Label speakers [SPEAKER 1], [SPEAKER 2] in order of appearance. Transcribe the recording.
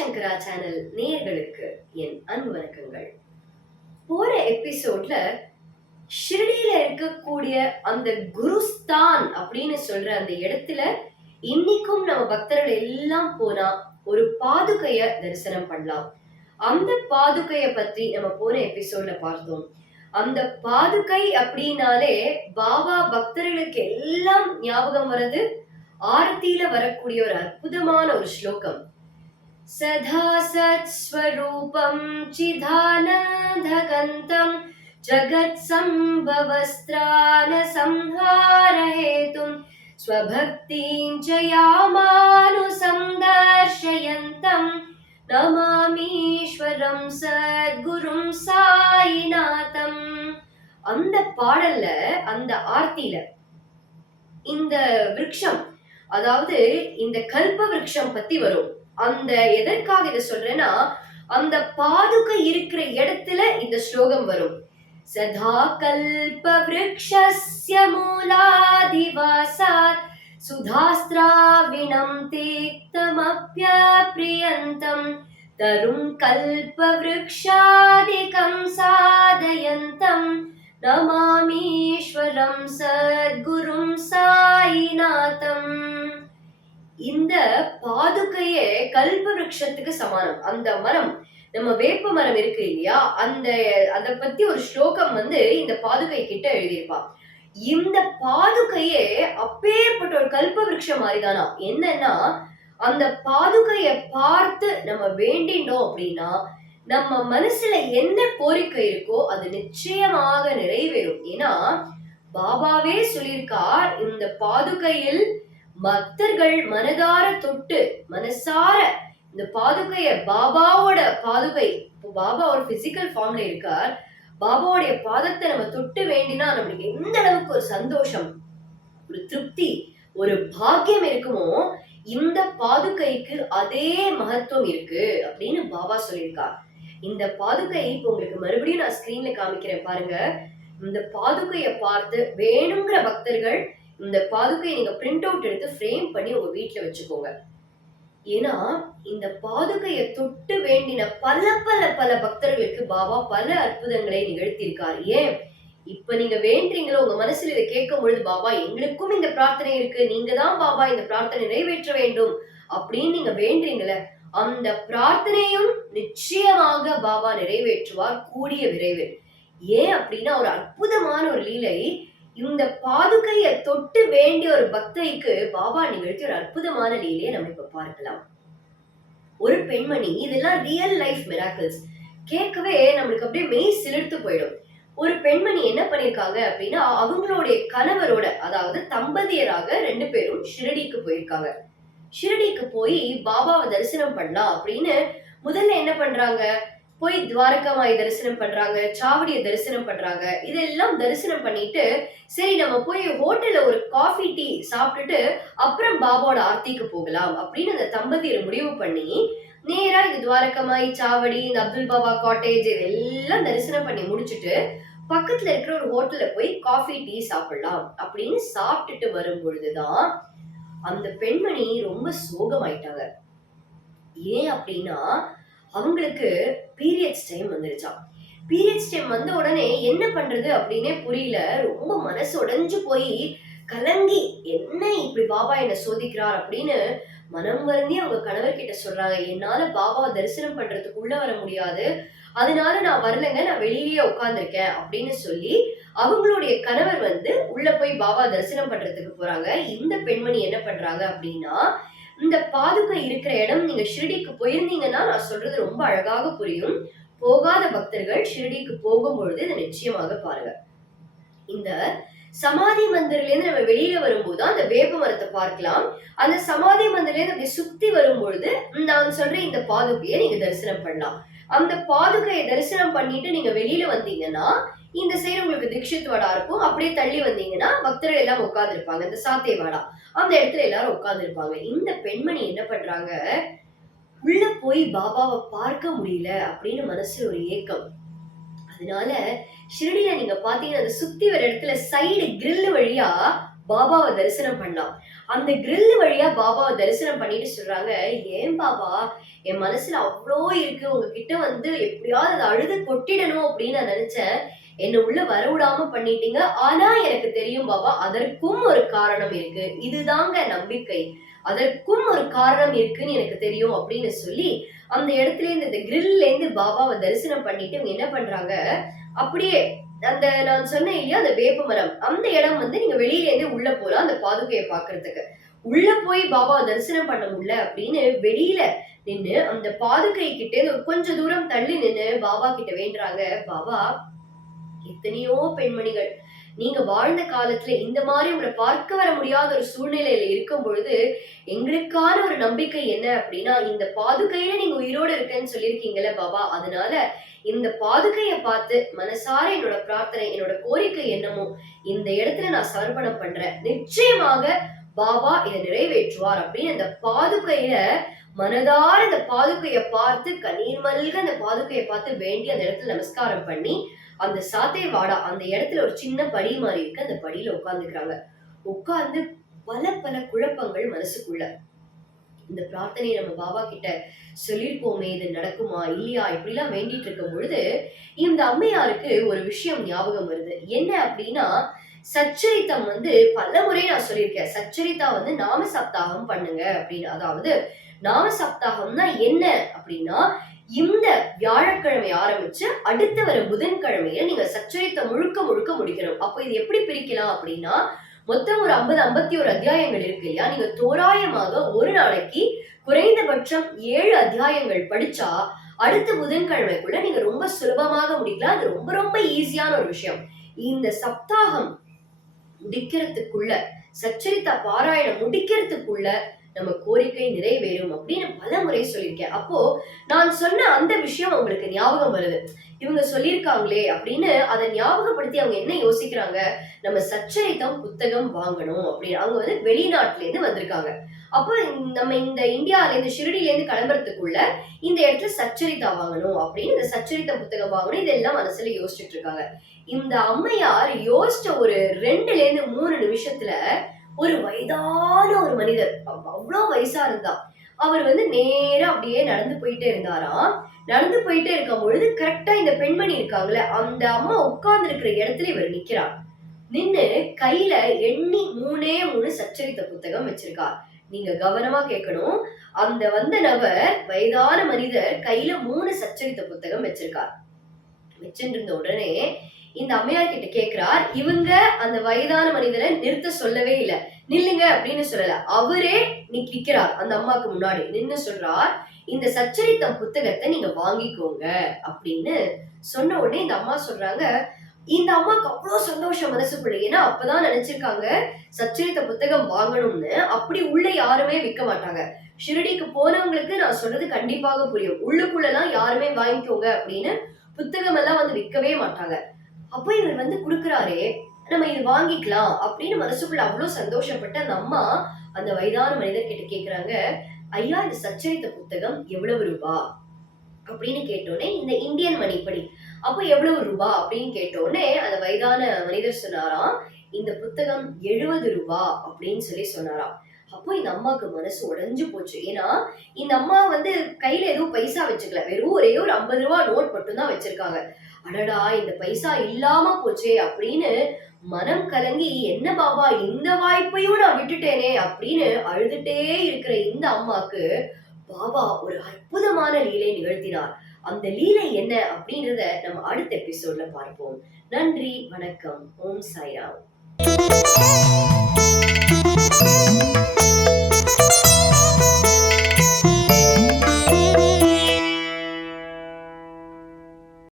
[SPEAKER 1] சாய்ராம் சங்கரா channel நேயர்களுக்கு என் அன்பு வணக்கங்கள். போற எபிசோட்ல ஷிரடியில இருக்கக்கூடிய அந்த குருஸ்தான் அப்படின்னு சொல்ற அந்த இடத்துல இன்னைக்கும் நம்ம பக்தர்கள் எல்லாம் போனா ஒரு பாதுகைய தரிசனம் பண்ணலாம். அந்த பாதுகைய பத்தி நம்ம போன எபிசோட்ல பார்த்தோம். அந்த பாதுகை அப்படின்னாலே பாபா பக்தர்களுக்கு எல்லாம் ஞாபகம் வர்றது ஆரத்தியில வரக்கூடிய ஒரு அற்புதமான ஒரு ஸ்லோகம். சதா சத் ஸ்வரூபம் जगत्सम्भवस्त्रानसंहारहेतुं ஜகத் च சம்ஹார ஹேதும் நமாமீஸ்வரம் சத்குரும் சாயிநாதம் அந்த பாடல்ல அந்த ஆர்த்தியில இந்த விருட்சம் அதாவது இந்த கல்ப விருட்சம் பத்தி வரும். அந்த எதற்காக இதை சொல்றேன்னா அந்த பாதுகை இருக்கிற இடத்துல இந்த ஸ்லோகம் வரும். சதா கல்ப விருக்ஷஸ்ய மூலாதிவாசாத் சுதாஸ்திராவிணம் தீக்தமப்யப்ரியந்தம் தரும் கல்ப விரக்ஷாதிகம் சாதயந்தம் நமாமீஸ்வரம் சத்குரும் சாயிநாதம். இந்த பாதுகையே கல்ப சமானம். அந்த மரம் நம்ம வேப்ப மரம் இருக்கு இல்லையா? அந்த அத பத்தி ஒரு ஸ்லோகம் வந்து இந்த பாதுகை கிட்ட எழுதியிருப்பா. இந்த பாதுகையே அப்பேற்பட்ட ஒரு கல்ப விருட்சம் மாதிரிதானா? என்னன்னா அந்த பாதுகைய பார்த்து நம்ம வேண்டினோம் அப்படின்னா நம்ம மனசுல என்ன கோரிக்கை இருக்கோ அது நிச்சயமாக நிறைவேறும். ஏன்னா பாபாவே சொல்லியிருக்கார் இந்த பாதுகையில் பக்தர்கள் மனதார தொட்டு மனசார இந்த பாதுகைய பாபாவோட பாதுகை இப்போ பாபா ஒரு பிசிக்கல் ஃபார்ம்ல இருக்கார். பாபாவுடைய பாதத்தை நம்ம தொட்டு வேண்டினா நம்மளுக்கு எந்த அளவுக்கு ஒரு சந்தோஷம் ஒரு திருப்தி ஒரு பாக்கியம் இருக்குமோ இந்த பாதுகைக்கு அதே மகத்துவம் இருக்கு அப்படின்னு பாபா சொல்லியிருக்கார். இந்த பாதுகை இப்போ உங்களுக்கு மறுபடியும் நான் ஸ்கிரீன்ல காமிக்கிறேன் பாருங்க. இந்த பாதுகையை பார்த்து வேணுங்கிற பக்தர்கள் இந்த பாதுகையை நீங்க பிரிண்ட் அவுட் எடுத்து ஃப்ரேம் பண்ணி உங்க வீட்டில் வச்சுக்கோங்க. ஏன்னா இந்த பாதுகையை தொட்டு வேண்டின பல பல பல பக்தர்களுக்கு பாபா பல அற்புதங்களை நிகழ்த்தியிருக்கார். ஏன்? இப்ப நீங்க வேண்டீங்களோ உங்க மனசுல இதை கேட்கும் பொழுது பாபா எங்களுக்கும் இந்த பிரார்த்தனை இருக்கு நீங்க தான் பாபா இந்த பிரார்த்தனை நிறைவேற்ற வேண்டும் அப்படின்னு நீங்க வேண்டீங்களே அந்த பிரார்த்தனையும் நிச்சயமாக பாபா நிறைவேற்றுவார் கூடிய விரைவில். ஏன் அப்படின்னா ஒரு அற்புதமான ஒரு லீலை இந்த பாதுகைய தொட்டு வேண்டிய ஒரு பக்தைக்கு பாபா நிகழ்த்தி ஒரு அற்புதமான லீலையை நம்ம இப்ப பார்க்கலாம். ஒரு பெண்மணி இதெல்லாம் ரியல் லைஃப் மிராக்கிள்ஸ் கேட்கவே நம்மளுக்கு அப்படியே மெய் சிலிர்த்து போயிடும். ஒரு பெண்மணி என்ன பண்ணிருக்காங்க அப்படின்னா அவங்களுடைய கணவரோட அதாவது தம்பதியராக ரெண்டு பேரும் ஷிரடிக்கு போயிருக்காங்க. ஷிரடிக்கு போய் பாபாவை தரிசனம் பண்ணலாம் அப்படின்னு முதல்ல என்ன பண்றாங்க? போய் துவாரகமாய் தரிசனம் பண்றாங்க சாவடியை தரிசனம் பண்றாங்க. இதெல்லாம் தரிசனம் பண்ணிட்டு சரி நம்ம போய் ஹோட்டல்ல ஒரு காஃபி டீ சாப்பிட்டுட்டு அப்புறம் பாபாவோட ஆர்த்திக்கு போகலாம் அப்படின்னு அந்த தம்பதியர் முடிவு பண்ணி நேரா இந்த துவாரகமாய் சாவடி இந்த அப்துல் பாபா காட்டேஜ் இதெல்லாம் தரிசனம் பண்ணி முடிச்சுட்டு பக்கத்துல இருக்கிற ஒரு ஹோட்டல்ல போய் காஃபி டீ சாப்பிடலாம் அப்படின்னு சாப்பிட்டுட்டு வரும் பொழுதுதான் அந்த பெண்மணி ரொம்ப சோகமாயிட்டாங்க. ஏன் அப்படின்னா அவங்களுக்கு பீரியட்ஸ் டைம் வந்துருச்சா பீரியட்ஸ் டைம் வந்த உடனே என்ன பண்றது அப்படின்னே புரியல. ரொம்ப மனசு உடைஞ்சு போய் கலங்கி என்ன இப்படி பாபா என்ன சோதிக்கிறார்? அப்படின்னு மனம் வருந்தி அவங்க கணவர்கிட்ட சொல்றாங்க. என்னால பாபாவை தரிசனம் பண்றதுக்கு உள்ள வர முடியாது. அதனால நான் வரலைங்க. நான் வெளியிலேயே உட்காந்துருக்கேன் அப்படின்னு சொல்லி அவங்களுடைய கணவர் வந்து உள்ள போய் பாபா தரிசனம் பண்றதுக்கு போறாங்க. இந்த பெண்மணி என்ன பண்றாங்க அப்படின்னா இந்த பாதுகை இருக்கிற இடம் நீங்க ஷிரடிக்கு போயிருந்தீங்கன்னா நான் சொல்றது ரொம்ப அழகாக புரியும். போகாத பக்தர்கள் ஷிரடிக்கு போகும் பொழுது இதை நிச்சயமாக பாருங்க. இந்த சமாதி மந்திரிலேருந்து நம்ம வெளியில வரும்போது அந்த வேப்ப மரத்தை பார்க்கலாம். அந்த சமாதி மந்திரிலேருந்து அப்படி சுத்தி வரும்பொழுது நான் சொல்ற இந்த பாதுகையை நீங்க தரிசனம் பண்ணலாம். அந்த பாதுகையை தரிசனம் பண்ணிட்டு நீங்க வெளியில வந்தீங்கன்னா இந்த சைடு உங்களுக்கு தீட்சித் வாடா இருக்கும். அப்படியே தள்ளி வந்தீங்கன்னா பக்தர்கள் எல்லாம் உட்காந்துருப்பாங்க இந்த சாத்தே வாடா. அந்த இடத்துல எல்லாரும் உட்காந்துருப்பாங்க இந்த பெண்மணி என்ன பண்றாங்க? உள்ள போய் பாபாவை பார்க்க முடியல அப்படின்னு மனசுல ஒரு ஏக்கம். அதனால ஷிரடியில நீங்க பாத்தீங்கன்னா அந்த சுத்தி வர இடத்துல சைடு கிரில் வழியா பாபாவை தரிசனம் பண்ணலாம். அந்த கிரில் வழியா பாபாவை தரிசனம் பண்ணிட்டு சொல்றாங்க ஏன் பாபா என் மனசுல அவ்வளோ இருக்கு. உங்ககிட்ட வந்து எப்படியாவது அதை அழுது கொட்டிடணும் அப்படின்னு நான் நினைச்சேன். என்ன உள்ள வரவிடாம பண்ணிட்டீங்க. ஆனா எனக்கு தெரியும் பாபா அதற்கும் ஒரு காரணம் இருக்கு. இதுதாங்க நம்பிக்கை. அதற்கும் ஒரு காரணம் இருக்குன்னு எனக்கு தெரியும் அப்படின்னு சொல்லி அந்த இடத்துல இருந்து இந்த கிரில்ல இருந்து பாபாவை தரிசனம் பண்ணிட்டு இவங்க என்ன பண்றாங்க? அப்படியே அந்த நான் சொன்னேன் இல்லையா அந்த வேப்ப மரம் அந்த இடம் வந்து நீங்க வெளியில இருந்து உள்ள போலாம் அந்த பாதுகையை பாக்குறதுக்கு உள்ள போய் பாபாவை தரிசனம் பண்ண முடியல அப்படின்னு வெளியில நின்று அந்த பாதுகை கிட்ட கொஞ்ச தூரம் தள்ளி நின்று பாபா கிட்ட வேண்டுறாங்க. பாபா எத்தனையோ பெண்மணிகள். நீங்க வாழ்ந்த காலத்துல இந்த மாதிரி உங்களை பார்க்க வர முடியாத ஒரு சூழ்நிலையில இருக்கும் பொழுது எங்களுக்கான ஒரு நம்பிக்கை என்ன அப்படின்னா இந்த பாதுகையில நீங்க உயிரோடு இருக்கேன்னு சொல்லியிருக்கீங்கல்ல பாபா. அதனால இந்த பாதுகையை பார்த்து மனசார என்னோட பிரார்த்தனை என்னோட கோரிக்கை என்னமோ இந்த இடத்துல நான் சமர்ப்பணம் பண்றேன். நிச்சயமாக பாபா இதை நிறைவேற்றுவார் அப்படின்னு அந்த பாதுகையில மனதார அந்த பாதுகையை பார்த்து கண்ணீர் மல்க அந்த பாதுகையை பார்த்து வேண்டி அந்த இடத்துல நமஸ்காரம் பண்ணி அந்த சாத்தை வாடா அந்த இடத்துல ஒரு சின்ன படி மாதிரி இருக்கு. அந்த படியில உட்காந்துக்கிறாங்க உட்கார்ந்து பல பல குழப்பங்கள் மனசுக்குள்ள. இந்த பிரார்த்தனையை நம்ம பாபா கிட்ட சொல்லியிருப்போமே இது நடக்குமா இல்லையா இப்படிலாம் வேண்டிட்டு இருக்கும் பொழுது இந்த அம்மையாருக்கு ஒரு விஷயம் ஞாபகம் வருது. என்ன அப்படின்னா சச்சரித்தம் வந்து பல முறை நான் சொல்லியிருக்கேன். சச்சரித்தா வந்து நாம சப்தாகம் பண்ணுங்க அப்படின்னு. அதாவது நாம சப்தாகம்னா என்ன அப்படின்னா இந்த வியாழக்கிழமை ஆரம்பிச்சு அடுத்து வர புதன்கிழமையில நீங்க சச்சரித்த முழுக்க முழுக்க முடிக்கணும். அப்போ இது எப்படி பிரிக்கலாம் அப்படின்னா மொத்தம் ஒரு ஐம்பது ஐம்பத்தி ஒரு அத்தியாயங்கள் இருக்கு இல்லையா? நீங்க தோராயமாக ஒரு நாளைக்கு குறைந்தபட்சம் ஏழு அத்தியாயங்கள் படிச்சா அடுத்த புதன்கிழமைக்குள்ள நீங்க ரொம்ப சுலபமாக முடிக்கலாம். அது ரொம்ப ரொம்ப ஈஸியான ஒரு விஷயம். இந்த சப்தாகம் முடிக்கிறதுக்குள்ள சச்சரித்த பாராயணம் முடிக்கிறதுக்குள்ள நம்ம கோரிக்கை நிறைவேறும் அப்படின்னு பல முறை சொல்லியிருக்கேன். அப்போ நான் சொன்ன அந்த விஷயம் அவங்களுக்கு ஞாபகம் வருது. இவங்க சொல்லியிருக்காங்களே அப்படின்னு அதை ஞாபகப்படுத்தி அவங்க என்ன யோசிக்கிறாங்க? நம்ம சச்சரித்தம் புத்தகம் வாங்கணும் அப்படின்னு. அவங்க வந்து வெளிநாட்டுல இருந்து வந்திருக்காங்க. அப்போ நம்ம இந்த இந்தியால இருந்து ஷிரடில இருந்து கிளம்புறதுக்குள்ள இந்த இடத்துல சச்சரித்தா வாங்கணும் அப்படின்னு இந்த சச்சரித்த புத்தகம் வாங்கணும் இதெல்லாம் மனசுல யோசிச்சுட்டு இருக்காங்க. இந்த அம்மையார் யோசிச்ச ஒரு ரெண்டுல இருந்து மூணு நிமிஷத்துல ஒரு வயதான ஒரு மனிதர். அவ்வளோ வயசா இருந்தா அவர் வந்து நேரா அப்படியே நடந்து போயிட்டே இருந்தாராம். நடந்து போயிட்டே இருக்கும் பொழுது கரெக்டா இந்த பெண்மணி இருக்காங்களே அந்த அம்மா உட்கார்ந்து இருக்கிற இடத்துல இவர் நிக்கிறார். நின்னு கையில எண்ணி மூணே மூணு சச்சரித்த புத்தகம் வச்சிருக்கார். நீங்க கவனமா கேட்கணும். அந்த வந்த நபர் வயதான மனிதர் கையில மூணு சச்சரித்த புத்தகம் வச்சிருக்கார். வச்சிருந்த உடனே இந்த அம்மையார் கிட்ட கேக்குறார் இவங்க அந்த வயதான மனிதரை நிறுத்த சொல்லவே இல்ல. நில்லுங்க அப்படின்னு சொல்லல. அவரே நீ நிக்கிறார் அந்த அம்மாக்கு முன்னாடி. நின்னு சொல்றார் இந்த சச்சரித்தம் புத்தகத்தை நீங்க வாங்கிக்கோங்க அப்படின்னு சொன்ன உடனே இந்த அம்மா சொல்றாங்க இந்த அம்மாக்கு அவ்வளவு சந்தோஷம் மனசுக்குள்ள. ஏன்னா அப்பதான் நினைச்சிருக்காங்க சச்சரித்த புத்தகம் வாங்கணும்னு. அப்படி உள்ள யாருமே விற்க மாட்டாங்க. ஷிரடிக்கு போனவங்களுக்கு நான் சொல்றது கண்டிப்பாக புரியும். உள்ளுக்குள்ளலாம் யாருமே வாங்கிக்கோங்க அப்படின்னு புத்தகம் எல்லாம் வந்து விற்கவே மாட்டாங்க. அப்போ இவர் வந்து கொடுக்குறாரே நம்ம இது வாங்கிக்கலாம் அப்படின்னு மனசுக்குள்ள அவ்வளவு சந்தோஷப்பட்ட அந்த அம்மா அந்த வயதான மனிதர் கிட்ட கேக்குறாங்க ஐயா இந்த சச்சரித்த புத்தகம் எவ்வளவு ரூபா? அப்படின்னு கேட்டோடனே இந்த இந்தியன் மணிப்படி அப்போ எவ்வளவு ரூபா? அப்படின்னு கேட்டோடனே அந்த வயதான மனிதர் சொன்னாராம் இந்த புத்தகம் எழுபது ரூபா அப்படின்னு சொல்லி சொன்னாராம். அப்போ இந்த அம்மாவுக்கு மனசு உடஞ்சு போச்சு. ஏன்னா இந்த அம்மா வந்து கையில எதுவும் பைசா வச்சுக்கல. வெறும் ஒரே ஒரு ஐம்பது ரூபா நோட் மட்டும்தான் வச்சிருக்காங்க. அடடா இந்த பைசா இல்லாம போச்சே அப்படின்னு மனம் கலங்கி என்ன பாபா இந்த வாய்ப்பையும் நான் விட்டுட்டேனே அப்படின்னு அழுதுட்டே இருக்கிற இந்த அம்மாக்கு பாபா ஒரு அற்புதமான லீலை நிகழ்த்தினார். அந்த லீலை என்ன அப்படின்றத நம்ம அடுத்த எபிசோட்ல பார்ப்போம். நன்றி வணக்கம். ஓம் சாய்ராம்.